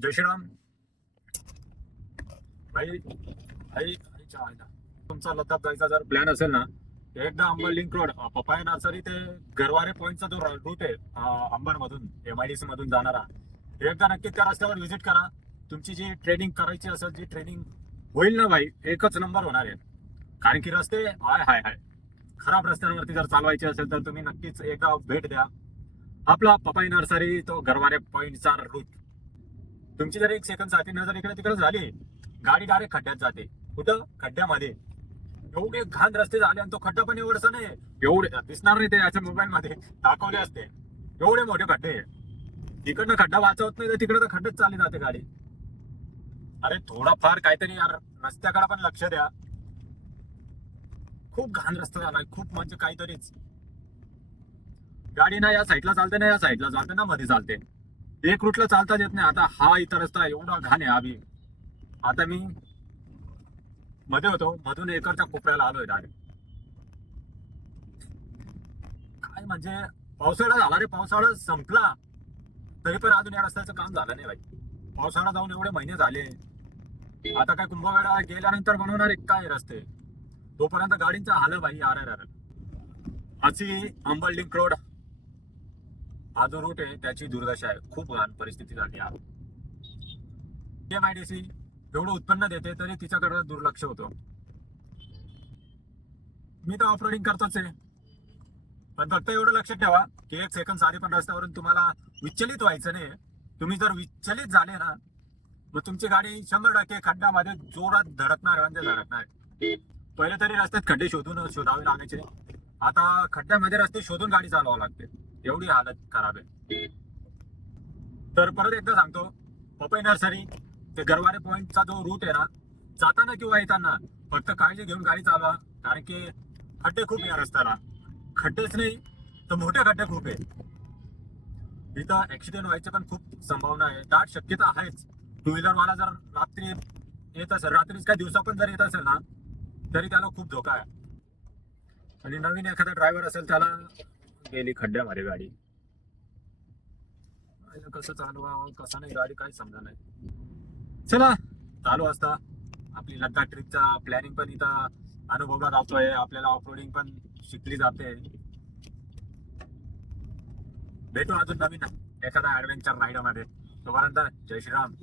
जय श्रीराम भाई. आईच्या आईला तुमचा लद्दाख जायचा जर प्लॅन असेल ना, एकदा Ambad link road papaya nursery ते गरवारे पॉइंटचा जो रूट आहे अंबड मधून MIDC मधून जाणारा, एकदा नक्कीच त्या रस्त्यावर व्हिजिट करा. तुमची जी ट्रेनिंग करायची असेल, जी ट्रेनिंग होईल ना भाई, एकच नंबर होणार आहे. कारण की रस्ते हाय हाय हाय खराब रस्त्यांवरती जर चालवायचे असेल तर तुम्ही नक्कीच एकदा भेट द्या. आपला पपाई नर्सरी तो गरवारे पॉइंटचा रूट. तुमची जर एक सेकंद साठी नजर इकडे तिकडे झाली, गाडी डायरेक्ट खड्ड्यात जाते. कुठं? खड्ड्यामध्ये. एवढे घाण रस्ते झाले आणि तो खड्डा पण एवढंच नाही, एवढे दिसणार नाही, ते याच्या मोबाईल मध्ये दाखवले असते. एवढे मोठे खड्डे. तिकडनं खड्डा वाचवत नाही तर तिकडे तर खड्ड्यात चालली जाते गाडी. अरे थोडाफार काहीतरी यार रस्त्याकडे पण लक्ष द्या. खूप घाण रस्ता झालाय, खूप म्हणजे काहीतरीच. गाडी ना या साईडला चालते ना या साईडला चालते ना मध्ये चालते, एक रूटला चालताच येत नाही. आता हा इथं रस्ता एवढा घाण आहे. अभि आता मी मध्ये होतो, मधून एकरच्या कोपऱ्याला आलोय डायरेक्ट. काय म्हणजे पावसाळा झाला रे, पावसाळा संपला तरी पण अजून या रस्त्याचं काम झालं नाही भाई. पावसाळा जाऊन एवढे महिने झाले, आता काय कुंभमेळा गेल्यानंतर बनवणार आहे काय रस्ते? तोपर्यंत गाडींचा हाल भाई. अरे अशी अंबड लिंक रोड हा जो रूट आहे त्याची दुर्दशा आहे. खूप घाण परिस्थिती झाली आहे. MIDC एवढं उत्पन्न देते तरी तिच्याकडे दुर्लक्ष होतं. मी तर ऑफरोडिंग करतोच आहे, पण फक्त एवढं लक्षात ठेवा की एक सेकंद साधी पण रस्त्यावरून तुम्हाला विचलित व्हायचं नाही. तुम्ही जर विचलित झाले ना, मग तुमची गाडी 100% खड्ड्यामध्ये जोरात धडकणार म्हणजे धडकणार. पहिले तरी रस्त्यात खड्डे शोधावे लागायचे, आता खड्ड्यामध्ये रस्ते शोधून गाडी चालवावं लागते. एवढी हालत खराब आहे. तर परत एकदा सांगतो, पपई नर्सरी ते गरवारे पॉइंटचा जो रूट आहे ना, जाताना किंवा येताना फक्त काळजी घेऊन गाडी चालवा. कारण की खड्डे खूप या रस्त्याला. खड्डेच नाही तर मोठे खड्डे खूप आहे. इथं ऍक्सिडेंट व्हायची पण खूप संभावना आहे, दाट शक्यता आहेच. टू व्हीलर वाला जर रात्री येत असेल, रात्रीच काय दिवसा पण जर येत असेल ना, तरी त्याला खूप धोका आहे. आणि नवीन एखादा ड्रायव्हर असेल त्याला गेली खड्ड्यामध्ये गाडी, कसं चालवावं कसं नाही गाडी काही समजा नाही. चला, चालू असता आपली लद्दाख ट्रिपचा प्लॅनिंग पण इथं अनुभवला जातोय. आपल्याला ऑफरोडिंग पण शिकली जाते. भेटू अजून नवीन एखादा ऍडव्हेंचर राईड मध्ये. तोपर्यंत जय श्रीराम.